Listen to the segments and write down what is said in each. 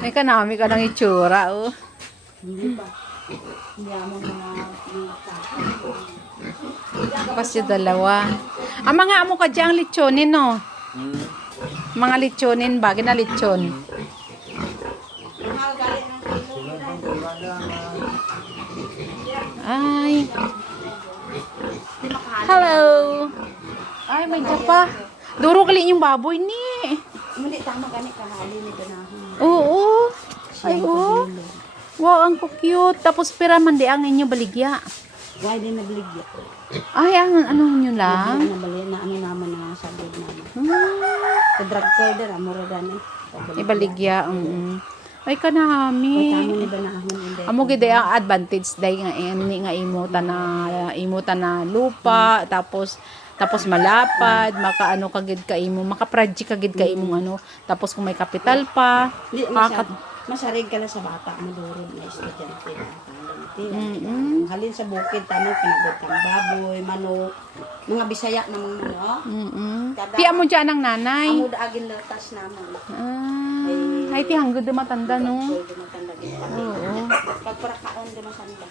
May kanami ka ng itsura, oh. Tapos yung dalawa. Ang mga amo ka dyan, litsonin, no? Hmm. Mga litsonin ba? Ginalitson. Ay. Hello. Ay, may pa. Duro kali yung baboy ni. Hindi tama gani kahali ni ganahan. Oo. Ay, oo. Wow, ang cute. Tapos pira man di ang inyo baligya. Why din nabligya? Ay, ang ano nyo lang? Ano bali na ano naman na sabi namin. Hmm. Sa drug card na mura gani. Ibaligya. Mm Ay, Ay kanami. ni banahon hindi. Amo gid ang advantage day nga ini nga imuta na imuta na lupa tapos tapos malapad makaano kagid ka imo maka-project kagid ka imong ano tapos kung may kapital pa Hindi kakat. Masarig ka na sa bata madurog na estudyante. Mm-mm. Halin sa bukid tanong pinagot kang baboy, manok, mga bisaya namang ano. mm Piya mo dyan ang nanay. Amo daagin latas naman. Ah, ay ti hanggod di matanda no. Matanda. Oo. Pagparakaon din masanda.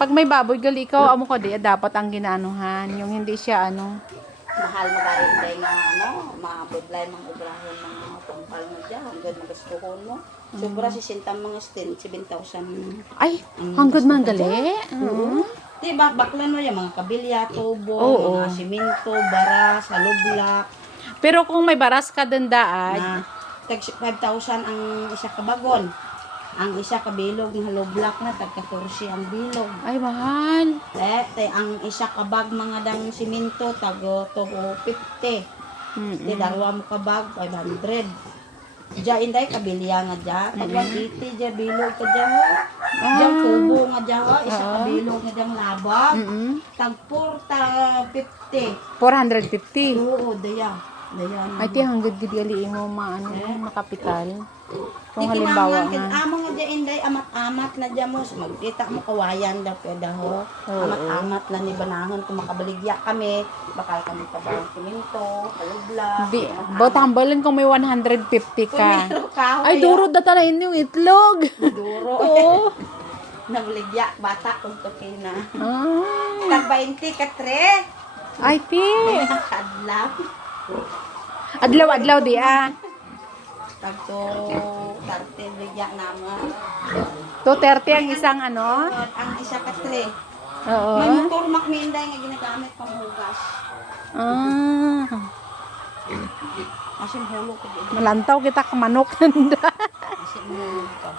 Pag may baboy gali ikaw amo ko di dapat ang ginaanuhan yung hindi siya ano. Mahal magari day nga ano, mabudlay mga obrahon mga pampal mo dyan. Hanggang magastuhon mo. Sobra si sintang mga stin, 7,000. Ay, hanggod man gali. Oo. Di ba, baklan mo yung mga kabilya, tubo, Oo. mga simento, baras, halublak, Pero kung may baras ka dandaan, na tag 5,000 ang isa ka bagon. Ang isa ka bilog ng halublak na tag 14 ang bilog. ay mahal. Eh, te, ang isa ka bag mga dang simento tag oh, to 50. Mm. Di darwa mo ka bag 500. Diya inday kabilya nga. Tag 180 diya bilog ka diya. ho. Diya tubo nga diya ho. Isa ka bilog nga diyang labag. Mm-mm. Tag 4 ta 50. 450. Oo, daya. Daya na. Ay, ti hanggod gid gali mo maano makapital. Kung Di halimbawa nga. amo nga diya inday amat-amat na diya mo magkita mo kawayan daw pwede ho. Amat-amat na ni banahon kung makabaligya kami, bakal kami tabang siminto, kalubla. Di, botambalan kung may 150 ka. Kahoy. Ay, duro data na inyong itlog. Duro. Oo. Nabaligya bata kung tukin na. Ah. Tag 20 ka tre. Ay, ti. Kadlaw. Adlaw-adlaw di ah. Tag to tarte ligya na mo. 230 ang isang ano. Ang isa ka tre. Oo. May motor makminday nga ginagamit pang hugas. Ah. Asin hulog ko. Malantaw kita ka manok nanda. Asin hulog ka.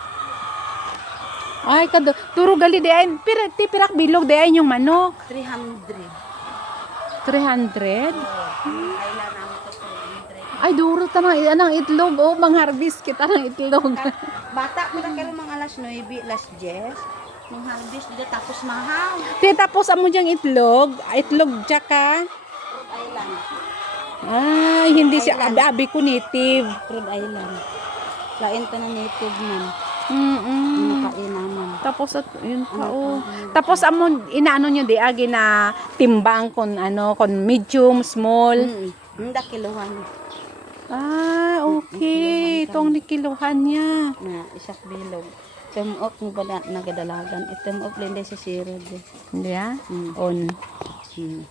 Ay, kado. Turo gali di ay. Pira, ti pirak bilog di ay yung manok. 300. 300. Kailan namin ito 300. Ay, duro ta na anang itlog. Oh, mang-harvest kita ng itlog. Bata lang karon mga alas 9, alas 10. Nung harvest dito tapos mahal. Ti tapos amo diyang itlog. Itlog tsaka. Rhode Island. Ay, hindi siya abi ko native. Rhode Island. Lain ta na native man. Mm-mm. Makain naman. Tapos at yun pa oh. Tapos amo inaano niyo di agi na timbang kon ano kon medium, small. Mm. Hindi kiluhan Ah, okay. Ito ang nikiluhan niya. na isak bilog. Tumok mo ba na nagadalagan? Itumok din sa zero di. Hindi ah. Mm. On. Hmm.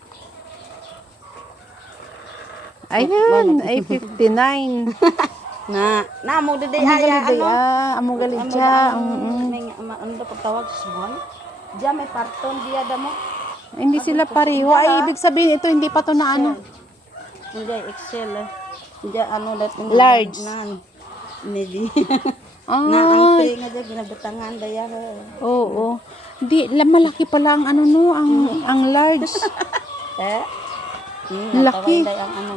Ayun, ay 59. Na, na mo dede gali ano? ah, amo gali Ano siya. Mm-mm. May ama- ano pagtawag small? Diya may parton diya damo. Hindi sila pareho. Ay, ibig sabihin ito hindi pa to na ano. Hindi excel. eh. Diya ano Large. Nan. Hindi. Na ang Ah, tray nga diya ginabutangan daya. eh. oo. Di, la- malaki pala ang ano no, ang ang large. Eh? Hmm, Laki. ang ano.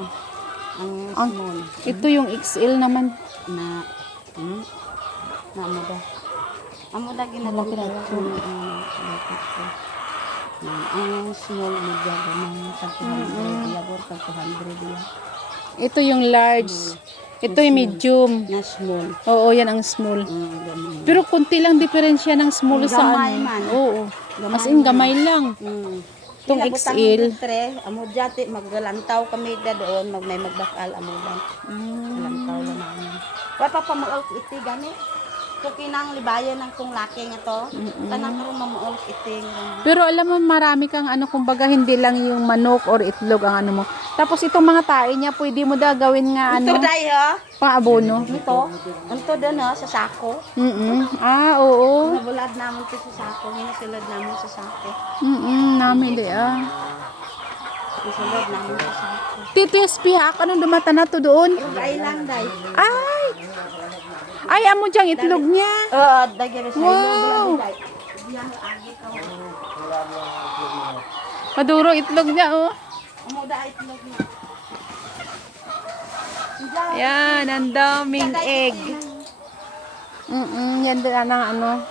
Ang Ang- small. Ito yung XL naman. Na hmm? Na mo ba? Amo da ginalaki na ang small mo diya gamang tag 200 diya bor tag 200 diya. Ito yung large. Ito yung medium. Na small. Oo, yan ang small. Mm, gamay. Pero kunti lang diferensya ng small sa Gamay ano. man. Oo. As in, gamay lang. Mm. Itong XL. amo dati maglantaw kami da doon, mag may magbakal amo dan. Mm. Lantaw lang namin. Wa pa pa maul iti gani. Kung kinang libayan ng kung laki nga to, tanang karon mamuol iti nga. Pero alam mo, marami kang ano, kumbaga hindi lang yung manok or itlog ang ano mo. Tapos itong mga tae niya, pwede mo da gawin nga Ito ano, dai ha. pang-abono. Ito, ito din ha sa sako. Mm Ah, oo. Nabulad namin ito sa sako, ginasulod namin sa sako. Mm namin di ah. Ginasulod namin sa sako. Titius pihak, anong dumata na to doon? Dai lang dai. Ay! Ay, amo diyang itlog niya. Oo, dai gari sa Wow! Maduro itlog niya, oh. Amo da itlog niya. Yan, ang daming egg. Mm yan din ang ano.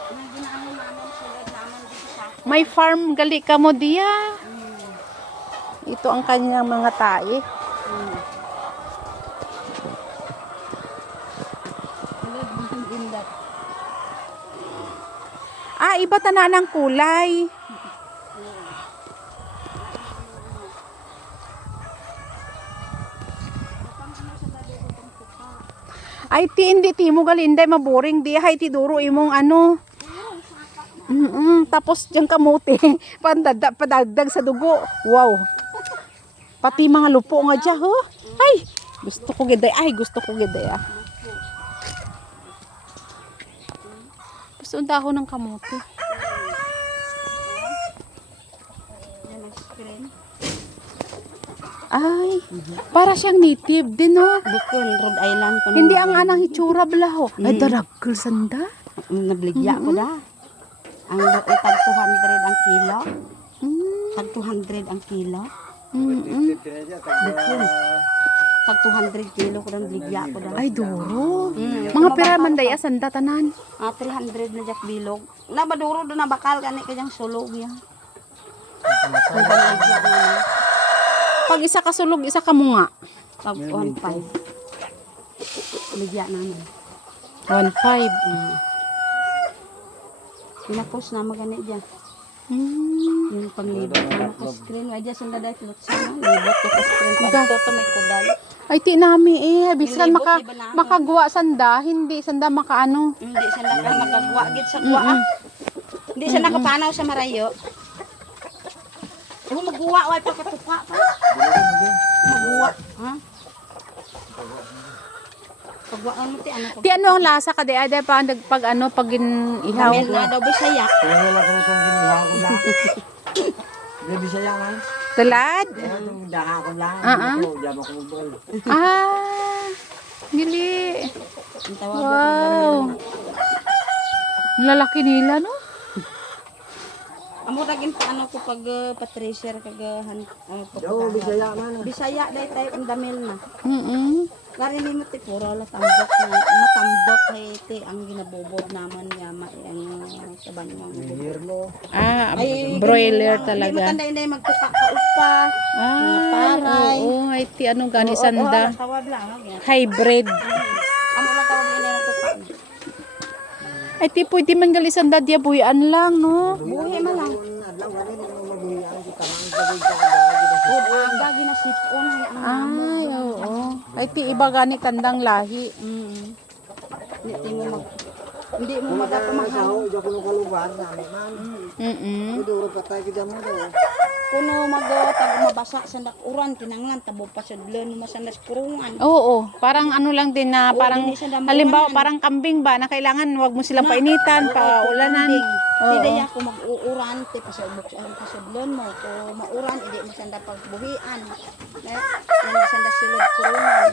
May farm gali ka mo diya. Ito ang kanyang mga tae. Ah, iba tana ng kulay. Ay, ti, hindi, ti mo galinday, maboring, di, hay, ti, duro, imong ano. Mm tapos dyan kamote, pandada, padagdag sa dugo. Wow. Pati mga lupo nga dyan, ho. Ay, gusto ko giday. Ay, gusto ko giday, ah. Ang dahon ng kamote. Ang. Ay, para siyang native din, no? Bukon, Rhode Island ko. Hindi ang anang hitsura blaho. Ay, daragkal sanda. Nabligya ko da. Ang do- eh, tag 200 ang kilo. Mm, Tag 200 ang kilo. mm, mm. Bukon. Tag 200 kilo ko ng bligya ko da. Ay, duro. Mm. Mga pera man daya, sanda tanan. Ah, 300 na jak bilog. Na maduro do na bakal kani kanyang sulog ya. Ang bligya na. Pag isa ka sulog, isa ka munga. Tag 15. Bligya naman. 1.5. Mm. Pinapos na magani dyan. Mm. Yung panglibot na naka-screen. Ay, dyan sila dahil siya. Libot ko ka-screen. Pag ito may kudal. Ay, ti nami eh. Bisan maka, makagwa sanda. Hindi, sanda makaano. Hindi siya naka magagwa gid sa gwa. ah. Hindi siya nakapanaw sa marayo. Ano magguwa way pa katupa pa. Magguwa, ha? Pagwa ano ti ano Ti ano ang lasa ka di ada pa nag pag ano pag gin ihaw. Kamel na daw bisaya. Wala ko itong giniha ko lang. Hindi bisaya man. Tulad? Itong daha ko lang. Ah, ah. Ito, diyan ako magbal. Ah. Gili. Ang tawag Wow. Lalaki nila no? Amo dagin pa ano ko pag uh, patricer kag uh, han ano ko. Yo, bisaya man. Bisaya dai tay ang damel na. Mm. Kari ni mo ti puro la tambok na matambok kay ti ang ginabobod naman niya ma ang sa banyo. Hirlo. Ah, Ay, broiler Hindi mo talaga. tanda hindi magtuka ka upa. Ah, paray. oo, ay ti ano gani sanda. oo, tawag lang. ah. Hybrid. Amo lang tawag hindi magtuka. Ay ti pwede man gali sanda dia buyan lang no. Buhi man lang. Adlaw gani mo mabuhian di tamang bagay ka aga. Good aga ginasipon ang Ay, oo. Ay ti iba gani tandang lahi. Mm. Hindi mo mag hindi mo Sa magapamahal. ho, diyan ko nung kalugar na man. Mm. Duro patay dyan mo do. Kuno mag tag mabasa sa nakuran kinanglan tabo pa sa dlen mo sa kurungan. Oo, parang ano lang din na parang halimbawa parang kambing ba na kailangan wag mo silang painitan, paulanan. Oo. Hindi ako mag-uuran ti pasubok sa ang pasudlon mo ko mauran hindi mo sanda pagbuhian. Na yan mo sanda sulod kurungan.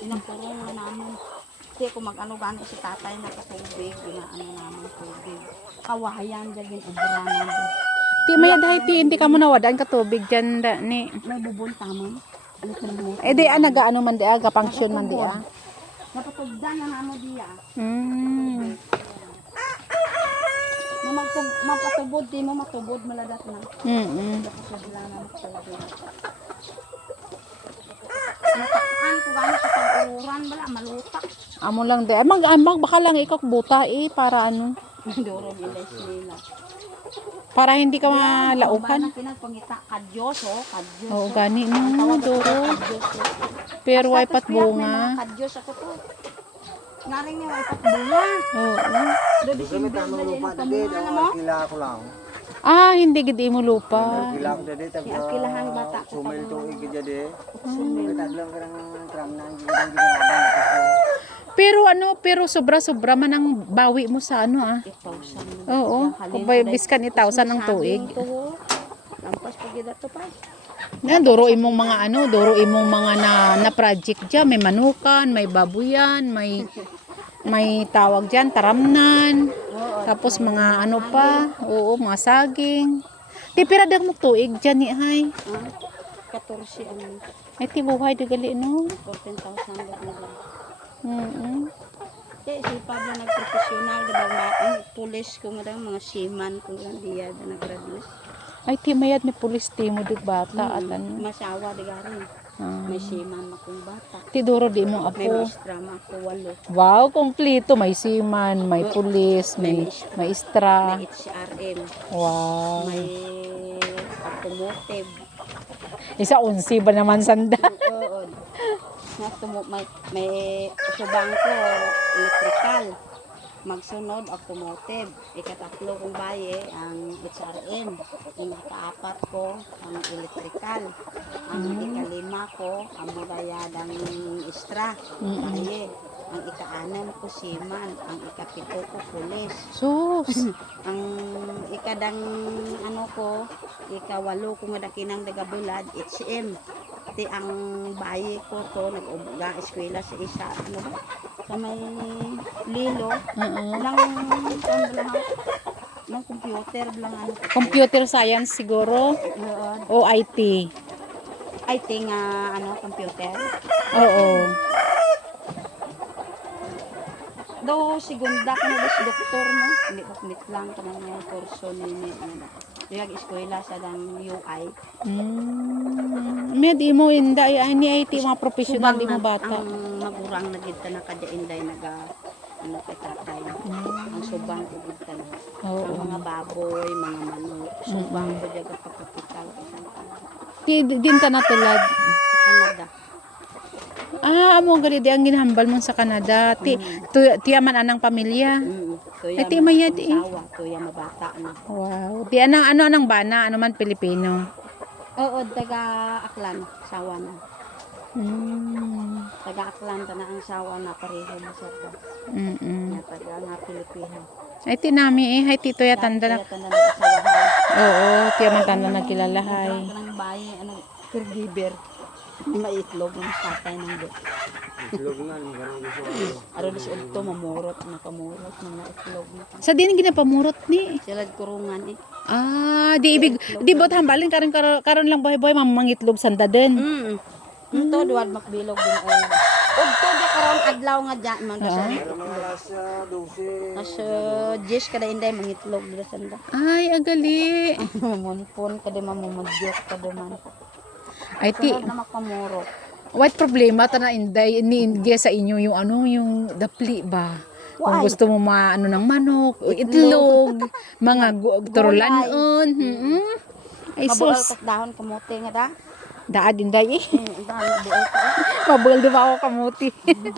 Inakurungan namin. Hindi ko mag-ano gani si tatay na katubig, ginaano namin tubig. Kawayan dyan ubra namin. Ti maya dahil ti hindi ka mo nawadaan ka tubig dyan da, ni. May bubon tamam. Ano? Eh di ah, nagaano man di ah, gapangsyon man di ah. Napatugdan na namo diya. Mm. Mo magtub mapatubod di mo matubod maladat na. Mm. Kasudlanan talaga. Nataan ko pag-uran bala malutak. Amo lang di. Ay, mag, ah, baka lang ikok buta eh para ano. Duro nila nila. Para hindi ka malaukan. na pinagpangita kadyos oh, kadyos. Oo, oh. gani no. Kadyos. oh. Pero tos pat bunga. Kadyos ako to. Naring niya way pat bunga. Oo. Do Gusto mo December tamang na lupa yung dito, pamunga na mo. kila ko lang. Ah, hindi gid mo lupa. Kila ko dito, tag Iakilahan bata ko sumil tuig ka jadi. Sumil. Taglang ka ng tram na. Pero ano, pero sobra-sobra man ang bawi mo sa ano ah. 8,000. Oo, kung ba biskan 1,000 ang tuig. Lampas pag to pa. Yan, duro imong mga ano, duro imong mga na, na project dyan. May manukan, may babuyan, may may tawag dyan, taramnan. Tapos mga ano pa, oo, mga saging. Di piradag mo tuig dyan ni hay. Ah, 14 ang Ay, ti buhay di gali no. 14,000 na lang. Mm Kaya si Pablo nagprofessional, di ba? Ang pulis ko nga daw, mga seaman ko nga diya na nag-graduate. Ay, ti mayad ni pulis ti mo di bata at ano. Masawa, di garin. Ah. May seaman akong bata. Ti duro di mo May apo. maestrama ako, walo. Wow, kompleto. May siman, may pulis, may maestra. May HRM. Wow. May automotive. Isa unsi ba naman sanda? Oo. May, may subang ko, electrical. Magsunod, automotive. Ikatatlo kong baye, ang HRM. Ang ikaapat ko, ang electrical. Ang ikalima ko, ang magayadang istra. Baye. Ang ikaanem ko, siman. Ang ikapito ko, pulis. Sus. ang ikadang ano ko, ikawalo ko nga dakinang nagabulad, HM. Ti ang bayi ko to, nag-uga eskwela sa isa, ano ba? Sa may lilo, Oo. lang, ano lang, ng computer lang ano. Computer science siguro Oo. o IT. I think ah, ano, computer. Oo. Do segunda ko na dos doktor mo. Hindi ko kumit lang ka ng kurso ni ni ano. Yung eskwela sa dang UI. Mm. May di mo inda ay ni IT mga professional di mo bata. Ang magurang na gid na kadya inday naga ano kay tatay. Ang subang ko gid na. Oo. Ang mga baboy, mga manok, subang ko jaga pagkapital sa Ti din ta natulad. sa Canada. Ah, amo gali di ang ginhambal mo sa Canada. Ti tu, tiyaman anang pamilya. Mm. Tuya Ay, ti eh. Sawa, tuya mabata na. Wow. Di anang ano anang bana, ano man Pilipino. Oo, taga Aklan, sawa na. Mm. Taga Aklan ta na ang sawa na pareho na sa ta. Mm. Na taga nga Pilipino. Ay ti nami eh, hay tito ya tanda na. Na. Oo, tiyaman tanda na kilalahay. Ang ng bayi, ano, caregiver. Maitlog ng tatay ng do. Itlog nga, hindi ka nang gusto ko. Aro dis udto mamurot, nakamurot mga itlog na. Sa din ginapamurot ni. Sila kurungan eh. Ah, di ibig di bot hambalin karon karon, karon lang boy boy mamangitlog sanda din. Mm. Ito duwad makbilog din oil. Udto di karon adlaw nga dyan man kasi. Pero mga alas ah, 12. As jis kada inday mangitlog dira sanda. Ay, agali. Munpon kada mamumudyok kada man. Ay ti, na what problema ta na inday ni sa inyo yung ano yung dapli ba? Kung Why? gusto mo ma ano ng manok, itlog, mga gu- turulanon, hmm. Ay sus, kas dahon kamote nga da. Daad inday eh. Mm, eh. Mabugal di ba ako kamuti?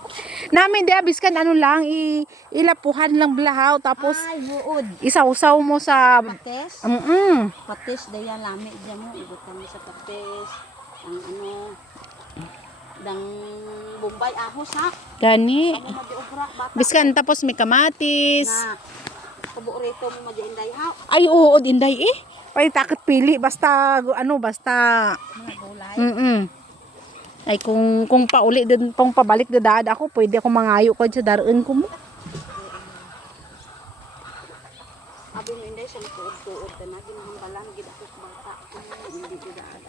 Namin di abiskan ano lang i ilapuhan lang blahaw tapos Ay, buod. isaw-saw mo sa Pates. Mm. patis daya lami dyan mo ibutan mo sa patis ang ano dang bombay ahos ha Gani. Biskan tapos may kamatis. na paborito mo madi inday ha Ay oo, inday eh. Pay takot pili basta ano basta mga gulay mm Ay kung kung pauli din kung pabalik dadad ako, pwede ako mangayo ko sa daraan ko mo. abi mo inday sa tuod-tuod na ginahambalan gid ako sa bata hindi gid mga ano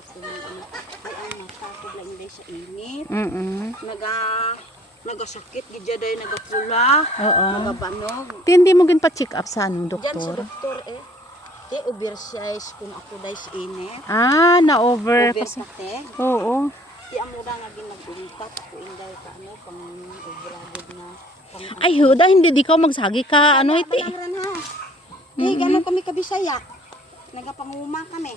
ay ang mata ko lang inday sa init Mm. naga nagasakit gid dyan day nagapula Oo. nagabanog Hindi mo gin pa check up sa anong Diyan sa doktor. doktor eh. Di oversize kung ako dahil sa init. Ah, na over. Overpate. Oo. Di amura nga ginag-untat ako inday ka ano pang overagod na pang Ay, huda, hindi di ka magsagi ka, ano iti. Palangran ha. Eh, gano'n kami kabisaya. Nagapanguma kami.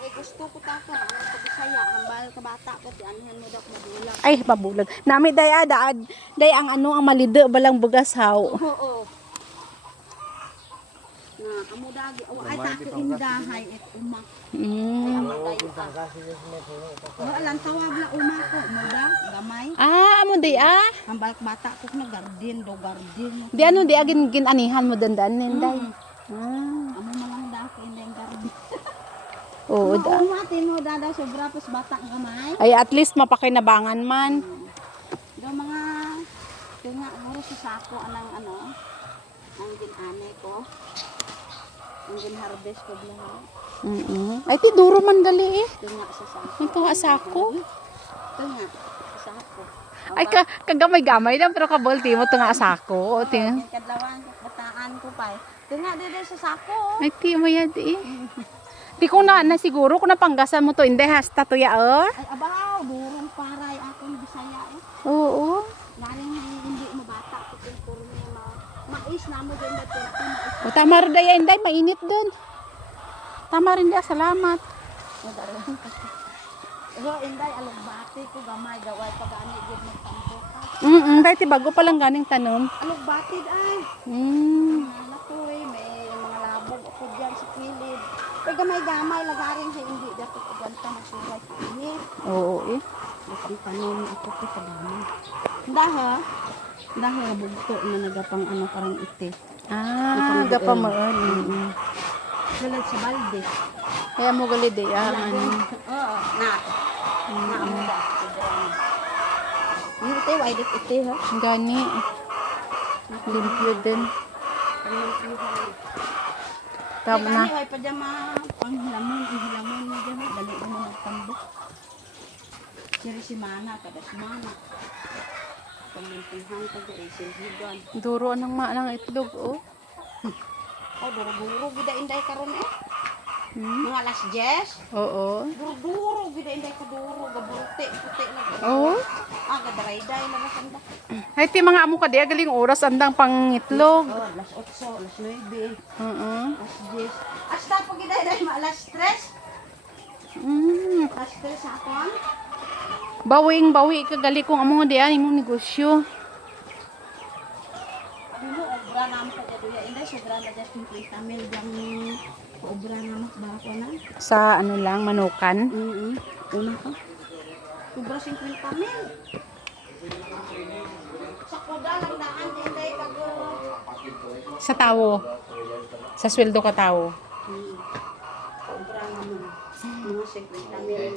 Eh, gusto ko tako na ano kabisaya. Hambal ka bata ko, ti anihan mo daw magulang. Ay, pabulag. Nami day ada day ang ano ang malide balang bugas haw. Oo. Na, amo dagi. Oh, ay, tako indahay et uma. Mm. Oh, alam tawag na uma ko. Gamay. Ah, amo day ah. Ka bata ko na garden do garden. Di ano di agin ginanihan mo dandan. Mm. Ah. Amo malang dako indeng garden. Oo, da. umatin mo dada sobra pas bata gamay. Ay at least mapakinabangan man. Do mga do nga muro sa sako anang ano ang ginane ko. Ang ginharvest ko. Mm. Ay ti duro man gali eh. Do nga sa sako. Sako. Nga sa sako. Ay ka kagamay-gamay lang pero kabulti mo tunga sako. O ti. Yung kadlawan bataan ko pa. Do nga dede sa sako. Ay ti mo yad eh. Di ko na, na siguro kung napanggasan mo to, hindi hasta to ya oh. Ay abaw, durong paray akong bisaya eh. Oo hindi mo bata ko puro niya ma mais na mo din dati na mais. O tama rin daya, inday, mainit dun. Tama rin daya, salamat. So, inday, alugbati ko gamay, gaway pag ani gud magtampo ka. Mm, day, ti bago pa lang ganing tanom. Alugbati ay. Mm. Ano ko eh, may mga labog ako dyan sa kilid. Pag gamay-gamay, lagarin sa hindi. Dapat ko magsuray sa init. Oo eh. Ang panon ako ko sa dami. Daha, daha bugto na nagapang ano parang ite. Ah, gapamaan. Mm. Galag sa balde. Kaya mo gali day, ah, ano. Oo, na. Na amo da. Yung ite, why did ite ha? Gani. Limpyo din. Tama na. Ay, pa dyan mga panghilamon, ang hilamon mo dyan. Dali mo magtambok. Siri si Mana, kada si Mana. Pamintihan ka dyan, silhigan. Duro anang maalang itlog, oh. Oh, duro-duro, gida inday karon eh. Hmm? Mga alas 10. Oo. Duro-duro, gida inday ka duro. Gaburte, puti na. Oo. Ah, gadaray-day na nasanda. Ay, ti mga amo ka di, galing oras andang pang itlog. Oh, alas 8, alas 9, Oo. alas 10. Hasta po gida inday, ma alas 3. Mm. Alas 3 sa akon. Bawing bawi ka gali kung amo di ani mong negosyo. Ano mo, obra na mo kaya duya. Inday, sobra na dyan 50 mil dyan obra na mas bako na. Sa ano lang, manukan. Mm Una ka. Sobra 50 mil. Sa kuda lang daan, inday, kago. Sa tawo. Sa sweldo ka tawo. Hmm. Sobra na mo. Mga 50 mil.